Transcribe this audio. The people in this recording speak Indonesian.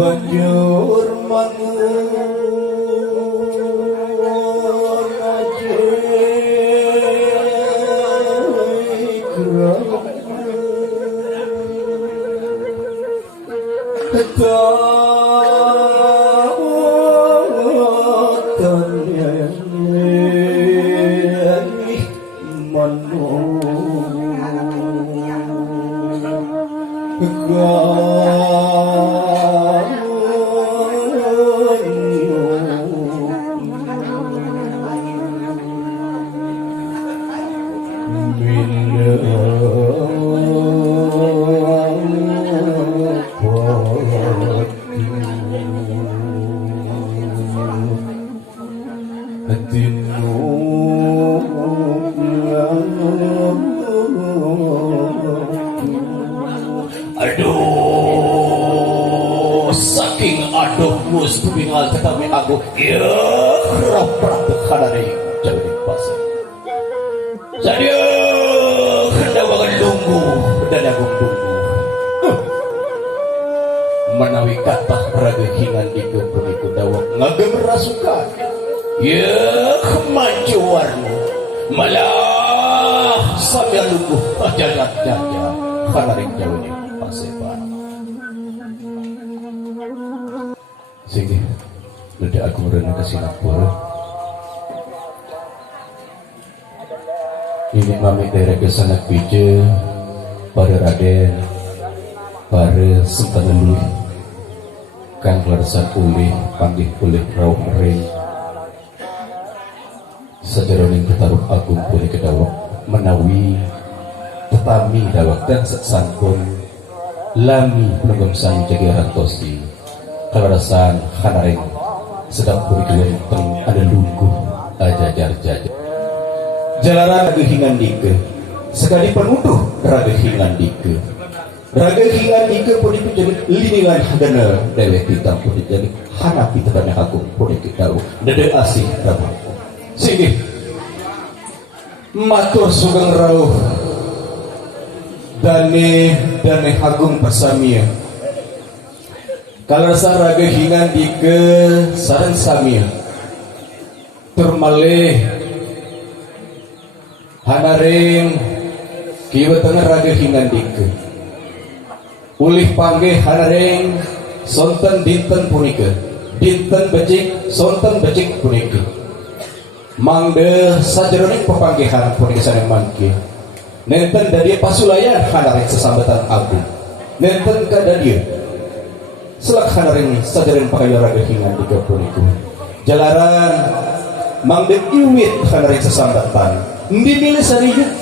banjur mangun saking aduh mus tubingal tetapi aku ya kerap berkadari jadi pasar jadi hendak bangun tunggu dan aku tunggu menawi kata raga hingan di kebun itu dawak ngagem rasukan ya kemajuanmu malah sambil tunggu jalan-jalan kadaring jauhnya pasepan sehingga sudah aku merenung ke Singapura. Ini mami daerah kesanak bija para raden para sempanelui kang larsan ulih panggih ulih rauh ring sajaroning ketaruh agung puni kedawak menawi tetami dawak dan sesangkun lami penunggam sang jagi rantosti kelarasan kanaring sedang berikilan teng ada lungguh ajajar-jajar jalanan raga hingan dike sekali penuduh raga hingan dike pun itu jadi liningan hadana dewek hitam pun jadi hanapi tetapnya agung pun itu tahu dede asih rabaku sehingga matur sugeng rauh dane agung pasamia kalau raga hingan dike sareng samia turmaleh hanaring kieu tengah raga hingan dike ulih panggih hanaring sonten dinten punika dinten becik sonten becik punika mangde sajeroning pepanggihan punika sanes mangke nenten dari pasulayan hanaring sesambatan agung nenten kada dieu selak hanaring sajeroning pakayara gehingan di punika jalaran mangde iwit hanaring sesambatan dimilih sariut